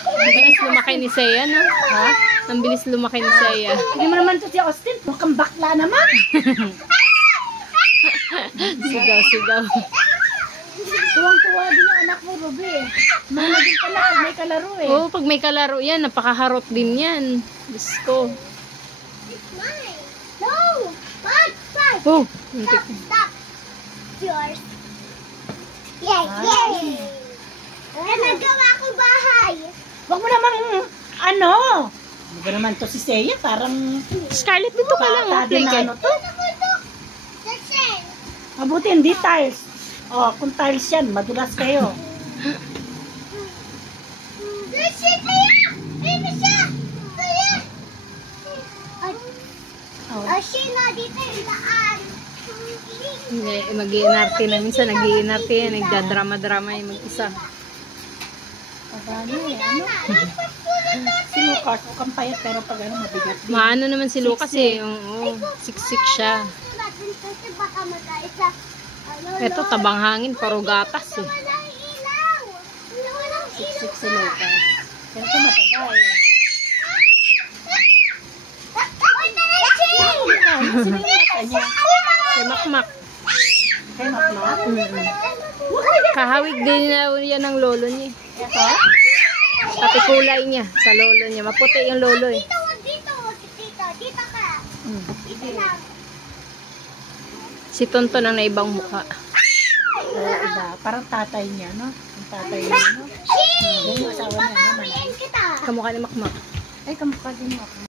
Ang bilis lumaki ni Seiya, no? Ha? Ang bilis lumaki ni Seiya. Hindi mo naman to si Austin. Mukhang bakla naman. Sigaw. Tuwang-tuwa din yung anak mo, Ruby. Mahal din pala pag may kalaro eh. Oo, pag may kalaro yan, napakaharot din yan. Diyos ko. No! Bye! Oh, Stop! Yours. Yay! Yay! Nagawa ko bahay. Huwag mo namang, ano ba naman to si Seiya? Parang Scarlett, dito ka lang. bata din na ano to. Mabuti hindi tiles. Oh, kung tiles yan, madulas kayo. Oh. Siya dito yung daan. Mag-iinarte na. Minsan nag-iinarte yan. Nagdadrama-drama yung mag-isa. Ano eh, ano? Si Lucas, mukhang payat pero pag ano, mabigat din. Maano naman si Lucas eh. Oo, siksik siya. Baka magkait sa Ito, tabang hangin. Paro gatas eh. walang ilaw. Walang Siksik si Lucas. Pero ito mataba eh. Ano sino yung mata niya? Kay Makmak. Kay Makmak? Kahawig din na yan ng lolo niya. Ito? Pati kulay niya sa lolo niya. Maputi yung lolo eh. Dito ka. Dito lang. Si Tonton ang naibang mukha. Iba. Parang tatay niya, no? Ang tatay niya, no? Yung asawa niya, no? Papawiin kita. Kamukha ni Makmak. Ay, kamukha din mo ako.